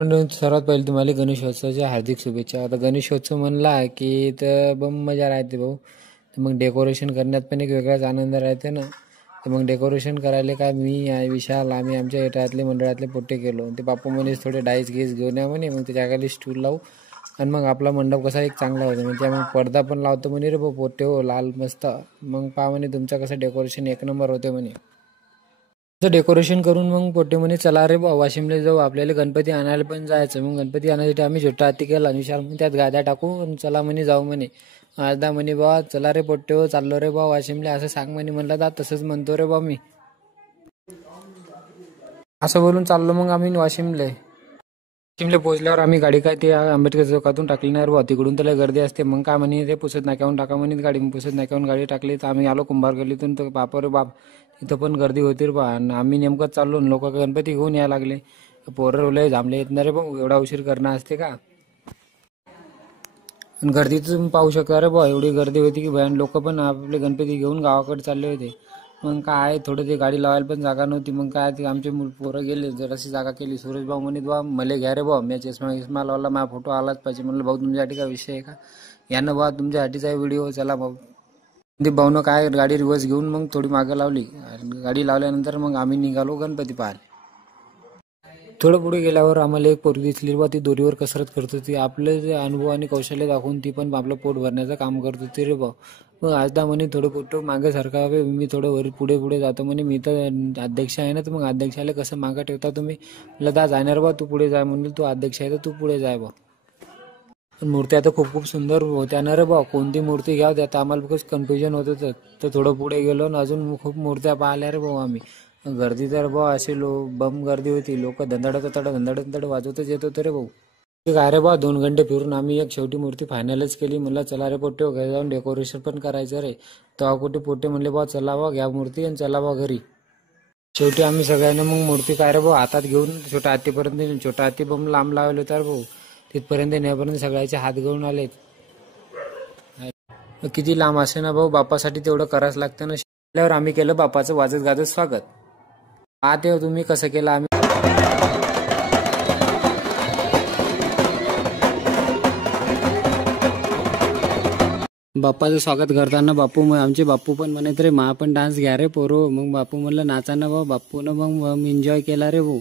पण सर्वात पहिले तुम्हाला गणेशोत्सवाच्या हार्दिक शुभेच्छा. आता गणेशोत्सव म्हणला की तर बम मजा राहते भाऊ. तर मग डेकोरेशन करण्यात पण एक वेगळाच आनंद राहते ना. तर मग डेकोरेशन करायला काय मी विशाल आम्ही आमच्या एटातले मंडळातले पोट्टे केलो. ते बापू म्हणेच थोडे डाईस गीस घेऊन या म्हणे. मग त्याच्या खाली स्टूल लावू आणि मग आपला मंडप कसा एक चांगला होतो म्हणजे मग पडदा पण लावतो म्हणे रे भाऊ पोट्टे हो लाल मस्त. मग पहा म्हणे तुमचं कसं डेकोरेशन एक नंबर होते म्हणे. डेकोरेशन करून मग पोट्टे म्हणे चला रे बा वाशिमला जाऊ आपल्याला गणपती आणायला पण जायचं. मग गणपती आणण्यासाठी आम्ही छोटा हाती केला विशाल मग त्यात गाद्या टाकू आणि चला म्हणे जाऊ म्हणे. आजदा म्हणे बा चला रे पोट्टे हो चाललो रे बा वाशिमला असं सांग म्हणे. म्हणलं जा तसंच म्हणतो रे बा मी. असं बोलून चाललो मग आम्ही वाशिमला. पोहोचल्यावर आम्ही गाडी काय ते आंबेडकर चौकातून टाकली नाही बा. तिकडून त्याला गर्दी असते. मग काय म्हणे ते पुसत नाक्यावरून टाका म्हणे गाडी. पुसत नाक्यावरून गाडी टाकली तर आम्ही आलो कुंभार गल्लीतून. तर बापा रे बाप इथं पण गर्दी होती रे बा. आणि आम्ही नेमकंच चाललो लोक गणपती घेऊन यायला लागले. पोरं लय जांभले येत ना रे भाऊ एवढा उशीर करणं असते का. गर्दीच पाहू शकता रे बा एवढी गर्दी होती की भयान. लोक पण आपले गणपती घेऊन गावाकडे चालले होते. मग काय थोडं ते गाडी लावायला पण जागा नव्हती. मग काय ते आमचे पोरं गेले जराशी जागा केली. सुरेश भाऊ म्हणे बा मला घ्या रे बा मी चष्मा लावला माझा फोटो आलाच पाहिजे. म्हणलं भाऊ तुमच्यासाठी काय विषय आहे का यानं बा तुमच्यासाठीचा व्हिडिओ चला भाऊ. ते भाऊनं काय गाडी रिवर्स घेऊन मग थोडी मागं लावली. गाडी लावल्यानंतर मग आम्ही निघालो गणपती पाहायला. थोडं पुढे गेल्यावर आम्हाला एक पोरगी दिसली बा. ती दोरीवर कसरत करत होती. आपले जे अनुभव आणि कौशल्य दाखवून ती पण आपलं पोट भरण्याचं काम करत होती रे बा. मग आजदा म्हणे थोडं फोटो मागे सारखा मी थोडं वर पुढे जातो म्हणे. मी तर अध्यक्ष आहे ना तर मग अध्यक्षाला कसं मागं ठेवता तुम्ही. म्हणलं दा जाणार बा तू पुढे जाय म्हणलं. तू अध्यक्ष आहे तर तू पुढे जाय बा. मूर्त्या तर खूप सुंदर होत्या ना रे बा. कोणती मूर्ती घ्याव त्यात आम्हाला खूप कन्फ्युजन होत होतं. तर थोडं पुढे गेलो आणि अजून खूप मूर्त्या पाहिल्या रे भाऊ आम्ही. गर्दी तर बा असे बम गर्दी होती. लोक धंदड वाजवतच येत होते रे भाऊ. काय रे बा 2 घंटे फिरून आम्ही एक शेवटी मूर्ती फायनलच केली. म्हणलं चला रे पोट्टे घरी जाऊन डेकोरेशन पण करायचं रे. तेव्हा कुठे पोट्टे म्हणले बा चला बा घ्या मूर्ती आणि चला बा घरी. शेवटी आम्ही सगळ्यांनी मग मूर्ती काय रे भाऊ हातात घेऊन छोटा हातीपर्यंत छोटा हाती बम लांब लावले तर भाऊ तिथपर्यंत नेपर्यंत सगळ्याचे हात घेऊन आलेत. किती लांब असे ना भाऊ बाप्पासाठी तेवढं करावंच लागतं ना. आम्ही केलं बाप्पाचं वाजत गाजत स्वागत. पाहते तुम्ही कसं केलं आम्ही. बाप्पाचं स्वागत करताना आमचे बापू पण म्हणत रे मा पण डान्स घ्या रे पोरो. मग बापू म्हणलं नाचा ना भाऊ. बापूनं मग एन्जॉय केला रे भाऊ.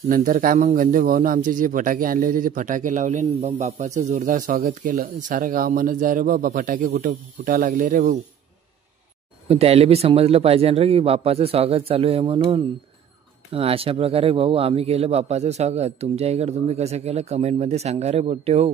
नंतर काय मग गंदे भाऊनं आमचे जे फटाके आणले होते ते फटाके लावले आणि बाप्पाचं जोरदार स्वागत केलं. सारं गाव म्हणत जाय रे बाबा फटाके कुठं फुटा लागले रे भाऊ. पण त्याला बी समजलं पाहिजे रे की बाप्पाचं स्वागत चालू आहे म्हणून. अशा प्रकारे भाऊ आम्ही केलं बाप्पाचं स्वागत. तुमच्या इकडे तुम्ही कसं केलं कमेंटमध्ये सांगा रे पोट्टे हो.